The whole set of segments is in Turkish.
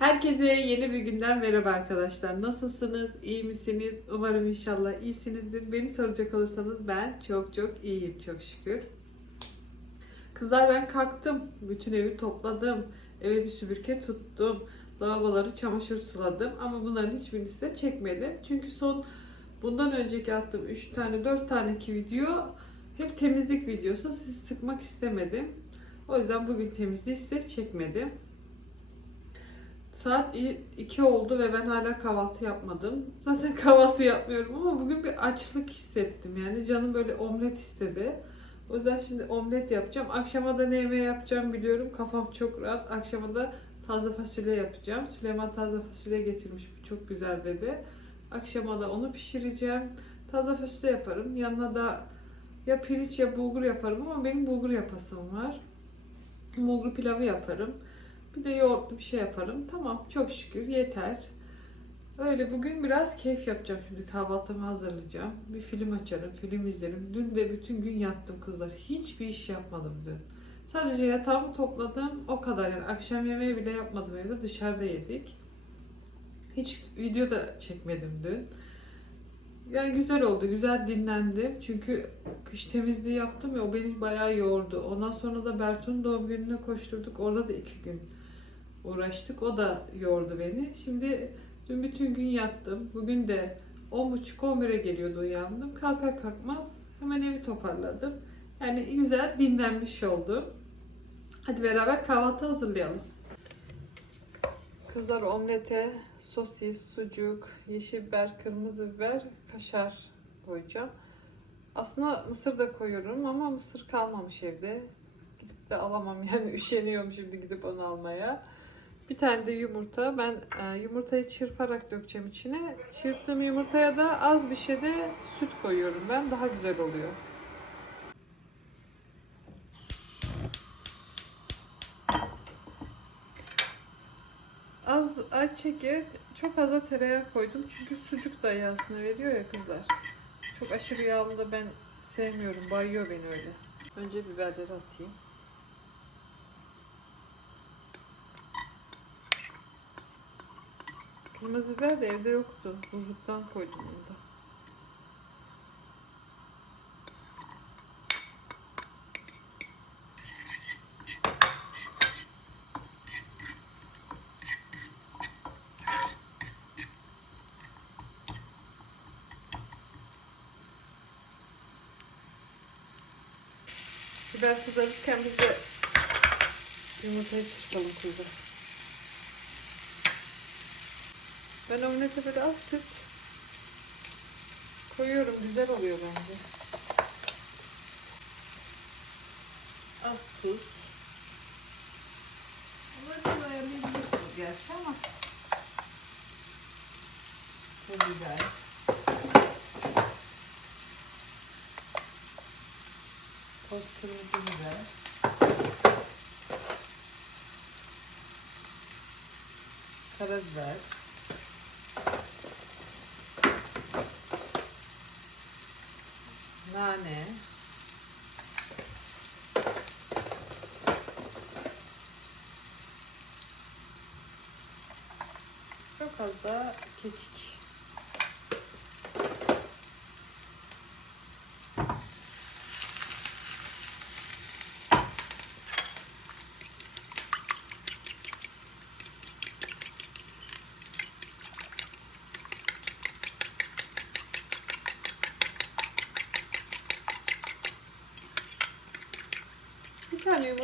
Herkese yeni bir günden merhaba arkadaşlar. Nasılsınız? İyi misiniz? Umarım inşallah iyisinizdir. Beni soracak olursanız ben çok çok iyiyim çok şükür. Kızlar ben kalktım. Bütün evi topladım. Eve bir süpürge tuttum. Lavaboları çamaşır suladım. Ama bunların hiçbirini size çekmedim. Çünkü son bundan önceki attığım 3 tane 4 taneki video hep temizlik videosu. Sizi sıkmak istemedim. O yüzden bugün temizliği size çekmedim. Saat 2 oldu ve ben hala kahvaltı yapmadım. Zaten kahvaltı yapmıyorum ama bugün bir açlık hissettim. Yani canım böyle omlet istedi. O yüzden şimdi omlet yapacağım. Akşama da ne yemeği yapacağım biliyorum. Kafam çok rahat. Akşama da taze fasulye yapacağım. Süleyman taze fasulye getirmiş. Bu çok güzel dedi. Akşama da onu pişireceğim. Taze fasulye yaparım. Yanına da ya pirinç ya bulgur yaparım ama benim bulgur yapasım var. Bulgur pilavı yaparım. Bir de yoğurtlu bir şey yaparım. Tamam çok şükür yeter. Öyle bugün biraz keyif yapacağım şimdi kahvaltımı hazırlayacağım. Bir film açarım, film izlerim. Dün de bütün gün yattım kızlar. Hiçbir iş yapmadım dün. Sadece yatağımı topladım. O kadar yani akşam yemeği bile yapmadım evde dışarıda yedik. Hiç video da çekmedim dün. Yani güzel oldu, güzel dinlendim. Çünkü kış temizliği yaptım ya o beni bayağı yordu. Ondan sonra da Bertu'nun doğum gününe koşturduk. Orada da iki gün uğraştık. O da yordu beni. Şimdi dün bütün gün yattım. Bugün de 10.30-11'e geliyordu uyandım. Kalkar kalkmaz hemen evi toparladım. Yani güzel dinlenmiş oldum. Hadi beraber kahvaltı hazırlayalım. Kızlar omlete sosis, sucuk, yeşil biber, kırmızı biber, kaşar koyacağım. Aslında mısır da koyuyorum ama mısır kalmamış evde. Gidip de alamam yani üşeniyorum şimdi gidip onu almaya. Bir tane de yumurta. Ben e, yumurtayı çırparak dökeceğim içine. Çırptığım yumurtaya da az bir şey de süt koyuyorum ben. Daha güzel oluyor. Az ayçiçeği çok az da tereyağı koydum. Çünkü sucuk da yağsını veriyor ya kızlar. Çok aşırı yağlı da ben sevmiyorum. Bayıyor beni öyle. Önce biberleri atayım. Kırmızı biber de evde yoktu. Buzluktan koydum onu da. Biber kızarırken biz de yumurtayı çırpalım kızım. Ben omlete böyle az süt koyuyorum. Güzel oluyor bence. Az tuz. Bunları ayarlayabilirsiniz gerçi ama. Pul biber. Toz kırmızı biber. Karabiber. Nane. Çok az da kekik.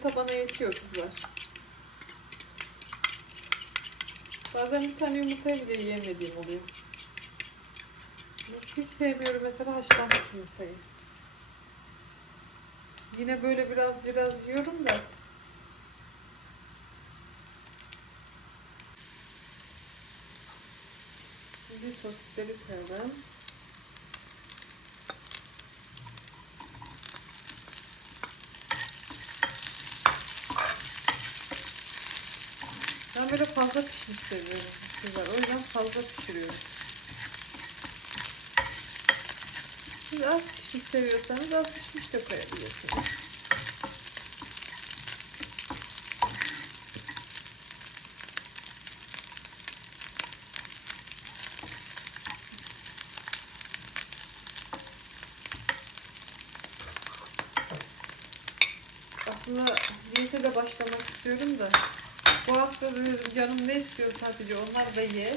Bir tane yumurta bana yetiyor kızlar. Bazen bir tane yumurtaya bile yiyemediğim oluyor. Hiç sevmiyorum mesela haşlanmış yumurtayı. Yine böyle biraz biraz yiyorum da. Şimdi sosisleri koyalım. fazla pişmiş seviyoruz kızlar. O yüzden fazla pişiriyoruz. Siz az pişmiş seviyorsanız az pişmiş de koyabilirsiniz. Aslında diyete de başlamak istiyorum da bu hafta böyle canım ne istiyor sadece onlar da ye.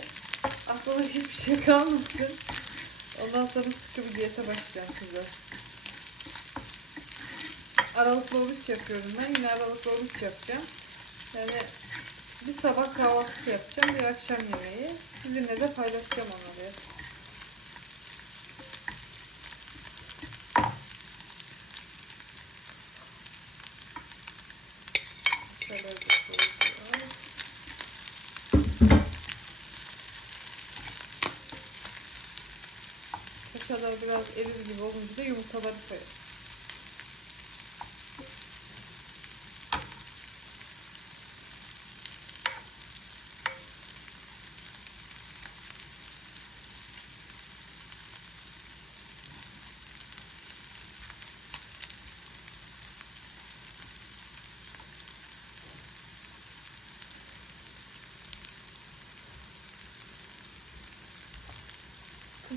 Aklımda hiçbir şey kalmasın. Ondan sonra sıkı bir diyete başlayacağım kızlar. Aralıklı oruç yapıyorum ben. Yine aralıklı oruç yapacağım. Yani bir sabah kahvaltısı yapacağım, bir akşam yemeği. Sizinle de paylaşacağım onları. Şöyle bir koyacağım. Kaşarlar biraz erir gibi olunca yumurtaları koyarım.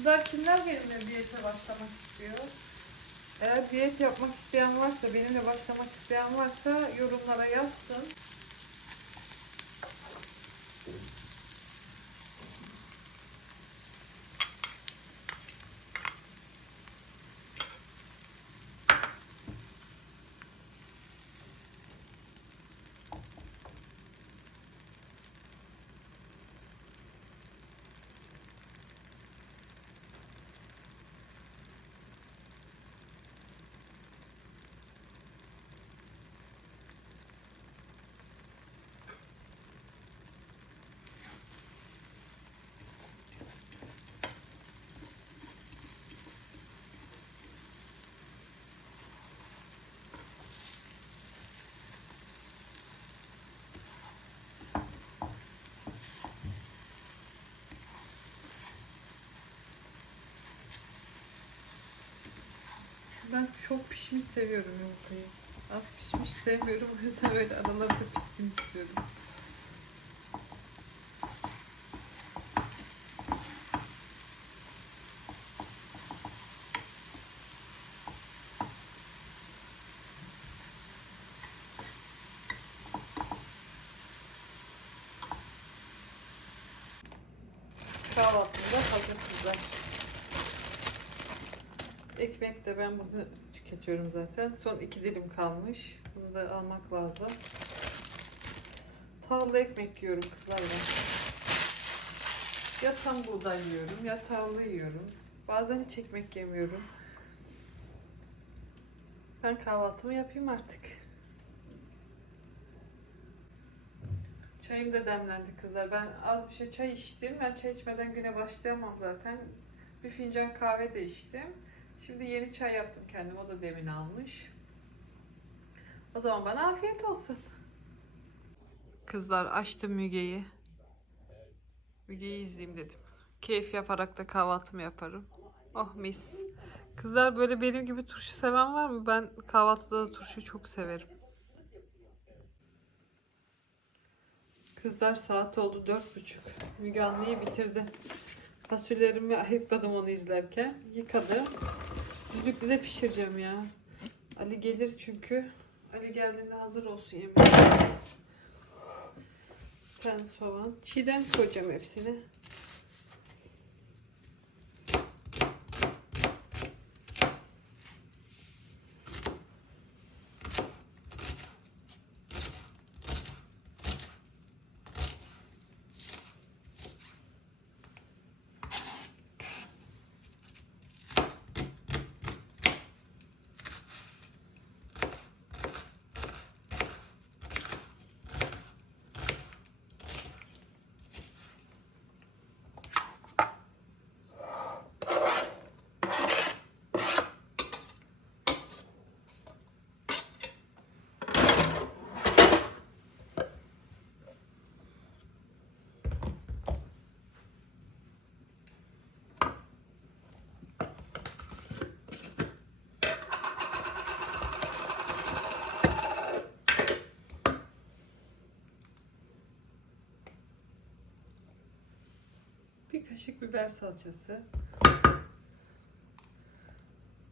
Kızlar kimler benimle diyete başlamak istiyor? Eğer diyet yapmak isteyen varsa, benimle başlamak isteyen varsa yorumlara yazsın. Ben çok pişmiş seviyorum yumurtayı. Az pişmiş sevmiyorum. O yüzden böyle aralarda pişsin istiyorum. Kahvaltımda hazır kızlar. Ekmek de ben bunu tüketiyorum zaten. Son iki dilim kalmış. Bunu da almak lazım. Tavlı ekmek yiyorum kızlar ben. Ya tam buğday yiyorum ya tavlı yiyorum. Bazen hiç ekmek yemiyorum. Ben kahvaltımı yapayım artık. Çayım da demlendi kızlar. Ben az bir şey çay içtim. Ben çay içmeden güne başlayamam zaten. Bir fincan kahve de içtim. Şimdi yeni çay yaptım kendim. O da demin almış. O zaman bana afiyet olsun. Kızlar açtım Müge'yi. Müge'yi izleyeyim dedim. Keyif yaparak da kahvaltımı yaparım. Oh mis. Kızlar böyle benim gibi turşu seven var mı? Ben kahvaltıda da turşuyu çok severim. Kızlar saat oldu dört buçuk. Müge Anlı'yı bitirdi. Fasulyelerimi ayıkladım onu izlerken. Yıkadım. Düdüklü de pişireceğim ya. Ali gelir çünkü. Ali geldiğinde hazır olsun yemek. Tane soğan. Çiğdem koyacağım hepsini. Kaşık biber salçası.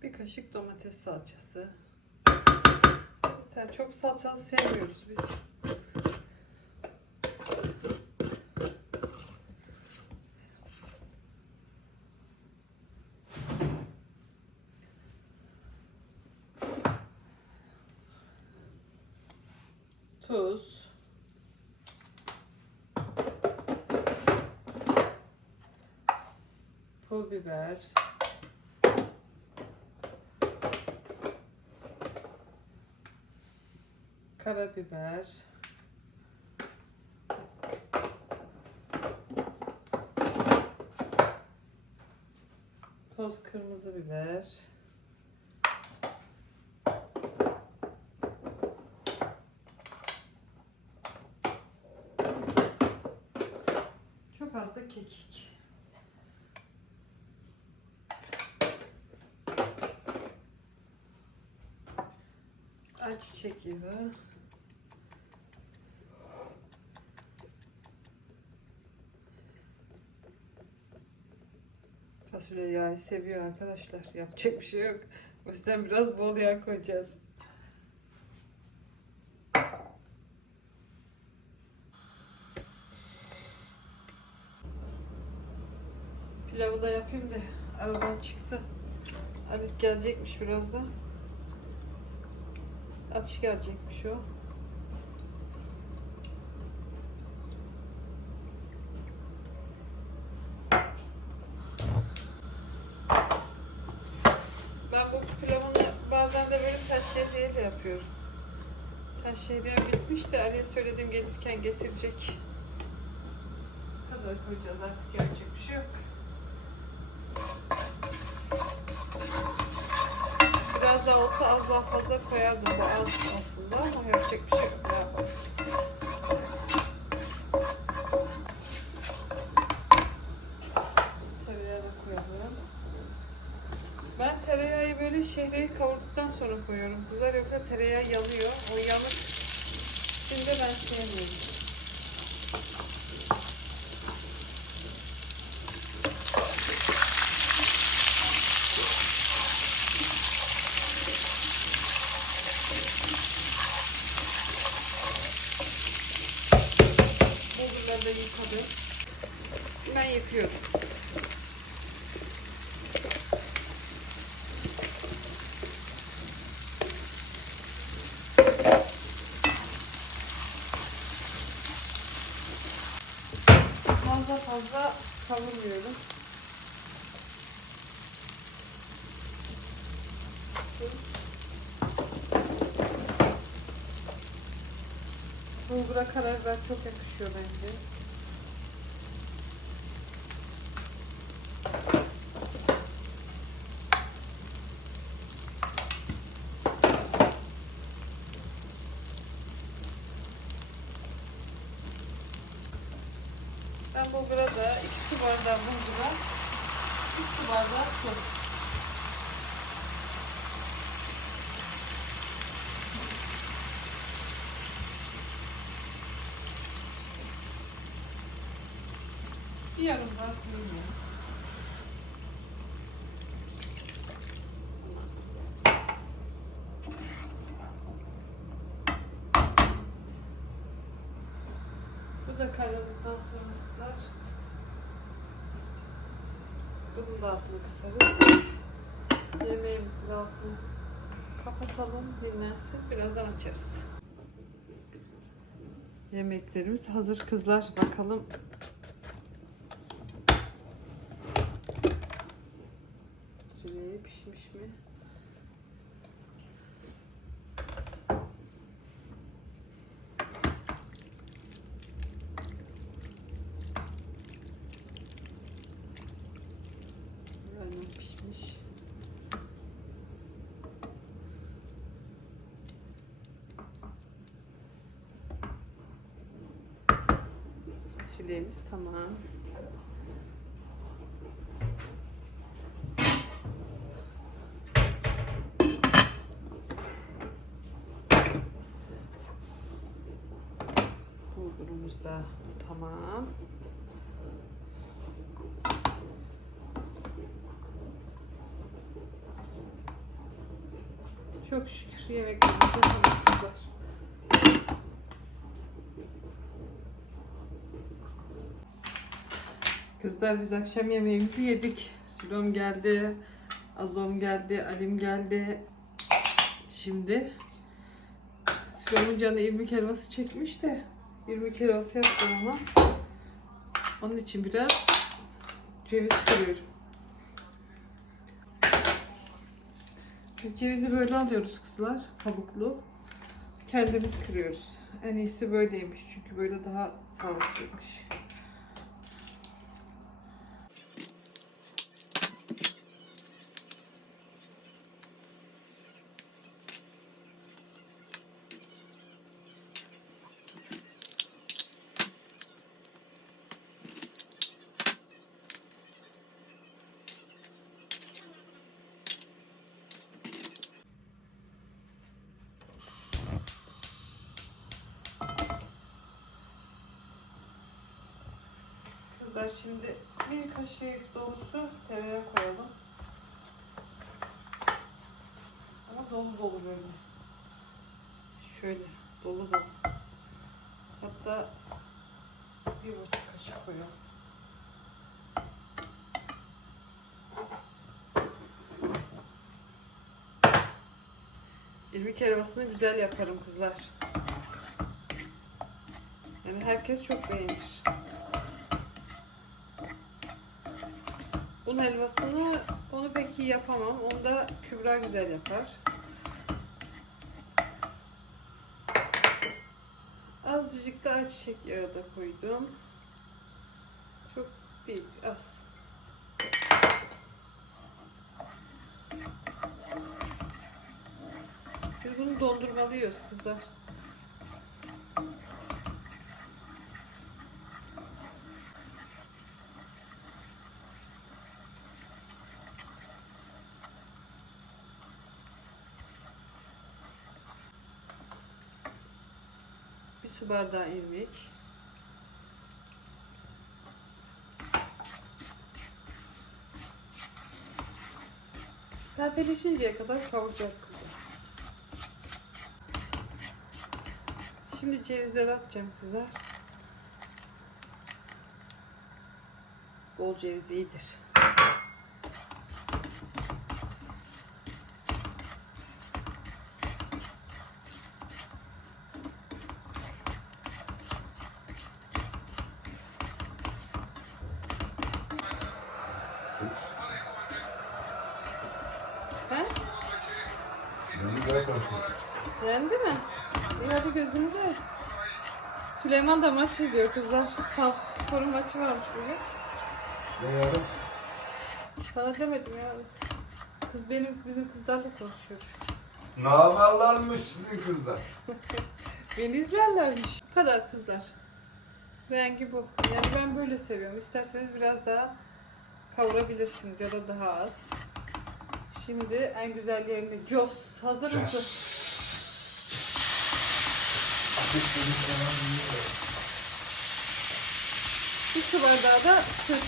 Bir kaşık domates salçası. Zaten çok salçalı sevmiyoruz biz. Tuz. Pul biber. Karabiber. Toz kırmızı biber. Çok az da kekik. Ayçiçek yağı. Fasulye yağı seviyor arkadaşlar. Yapacak bir şey yok. O yüzden biraz bol yağ koyacağız. Pilavı da yapayım da aradan çıksın. Halit gelecekmiş birazdan. Atış gelecekmiş o. Ben bu pilavını bazen de böyle taş şehriyeyle yapıyorum. Taş şehriye bitmiş de Ali'ye söyledim gelirken getirecek. Bu kadar koyacağız artık yapacak bir şey yok. Daha olsa az daha fazla koyardım. Bu az aslında ama yapacak bir şey yok. Ben tereyağı böyle şehriyi kavurduktan sonra koyuyorum. Kızlar yoksa tereyağı yanıyor. O yanık şimdi ben sevmiyorum. Bulgurları da yıkadım. Ben yıkıyorum. Fazla fazla kavurmuyorum. Bulgura karabiber çok yakışıyor bence. Ben bulgura da 2 su bardağı bulgura 2 su bardağı tuz. Bir yarım daha koyuyorum. Bu da kaynadıktan sonra kızar. Bunun kısarız. Yemeğimizin altını kapatalım, dinlensin. Birazdan açarız. Yemeklerimiz hazır kızlar. Bakalım. Fasulye pişmiş mi? Aynen pişmiş. Fasulyemiz tamam. Bulgurumuz da tamam. Çok şükür yemeklerimiz tamamladılar. Kızlar biz akşam yemeğimizi yedik. Sülom geldi, Azom geldi, Alim geldi. Şimdi Sülom'un canı irmik helvası çekmiş de irmik helvası yaptım ama onun için biraz ceviz kırıyorum. Biz cevizi böyle alıyoruz kızlar, kabuklu. Kendimiz kırıyoruz. En iyisi böyleymiş çünkü böyle daha sağlıklıymış. Kızlar şimdi bir kaşık dolusu tereyağı koyalım. Ama dolu dolu böyle. Şöyle dolu dolu. Hatta bir buçuk kaşık koyalım. İrmik helvasını güzel yaparım kızlar. Yani herkes çok beğenir. Un helvasını onu pek iyi yapamam. Onu da Kübra güzel yapar. Azıcık da ayçiçek yağı da koydum. Çok değil, az. Biz bunu dondurmalıyoruz kızlar. Bardağı irmik. Pembeleşinceye kadar kavuracağız kızlar. Şimdi cevizleri atacağım kızlar. Bol ceviz iyidir. He? Yeni güzel konuştun. Yendi mi? İyi hadi gözünüzü. Süleyman da maç izliyor kızlar. Saf sporun maçı varmış bugün. Ne yarın? Sana demedim ya. Kız benim bizim kızlarla konuşuyor. Ne haberlermiş sizin kızlar? Beni izlerlermiş. Bu kadar kızlar. Rengi bu. Yani ben böyle seviyorum. İsterseniz biraz daha kavurabilirsiniz ya da daha az. Şimdi en güzel yerini Jos. Hazır mısın? Bir su bardağı da süt.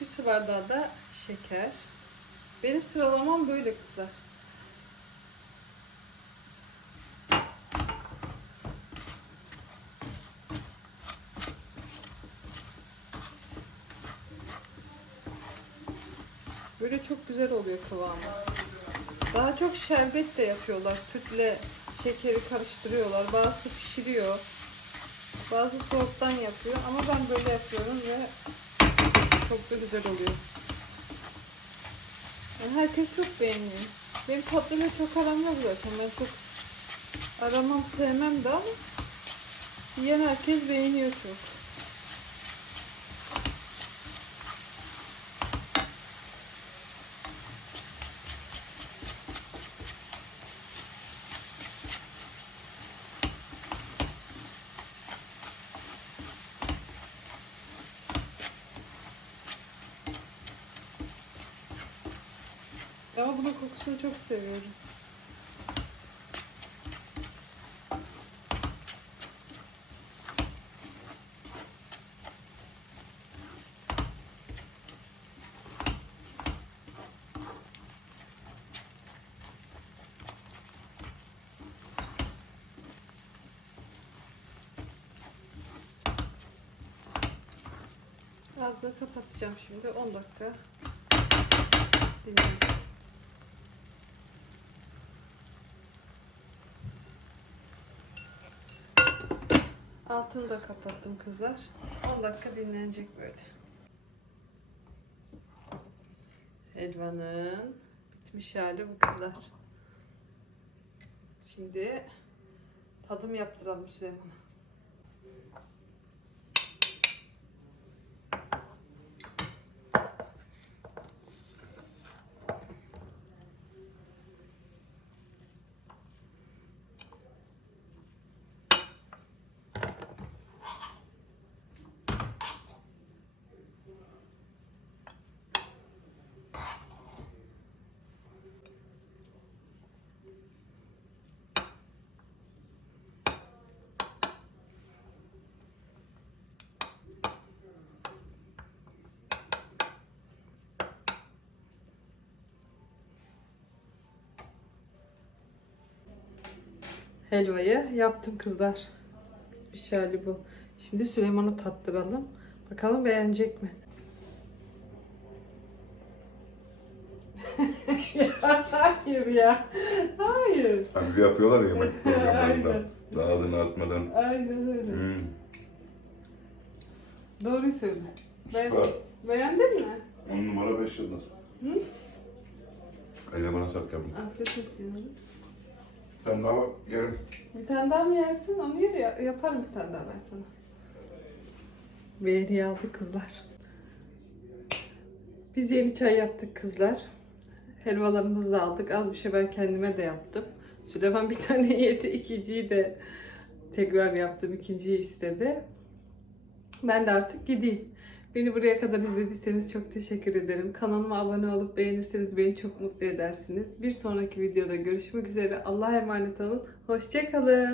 Bir su bardağı da şeker. Benim sıralamam böyle kızlar. Böyle çok güzel oluyor kıvamı. Daha çok şerbet de yapıyorlar. Sütle şekeri karıştırıyorlar. Bazısı pişiriyor. Bazı soğuktan yapıyor. Ama ben böyle yapıyorum ve çok da güzel oluyor. Yani herkes çok beğeniyor. Benim tatlıyla çok aram yok zaten. Ben çok aramam sevmem de ama yiyen herkes beğeniyor çok. Ama bunun kokusunu çok seviyorum. Ağzını kapatacağım şimdi 10 dakika. Dinlensin. Altını da kapattım kızlar. 10 dakika dinlenecek böyle. Helvanın bitmiş hali bu kızlar. Şimdi tadım yaptıralım Süleyman'a. Helvayı yaptım kızlar. Bir hali bu. Şimdi Süleyman'a tattıralım. Bakalım beğenecek mi? Hayır ya. Hayır. Hani yapıyorlar ya yemek programlarında. Ağzına atmadan. Aynen öyle. Hmm. Doğruyu söyle. Be- Süper. beğendin mi? On numara beş yıldız. Hı? Elle bana sat yapın. Afiyet olsun. Sen daha bak yerim. Bir tane daha mı yersin? Onu ye de ya- yaparım bir tane daha ben sana. Ve aldık kızlar. Biz yeni çay yaptık kızlar. Helvalarımızı da aldık. Az bir şey ben kendime de yaptım. Süleyman bir tane yedi. ikinciyi de tekrar yaptım. ikinciyi istedi. Ben de artık gideyim. Beni buraya kadar izlediyseniz çok teşekkür ederim. Kanalıma abone olup beğenirseniz beni çok mutlu edersiniz. Bir sonraki videoda görüşmek üzere. Allah'a emanet olun. Hoşçakalın.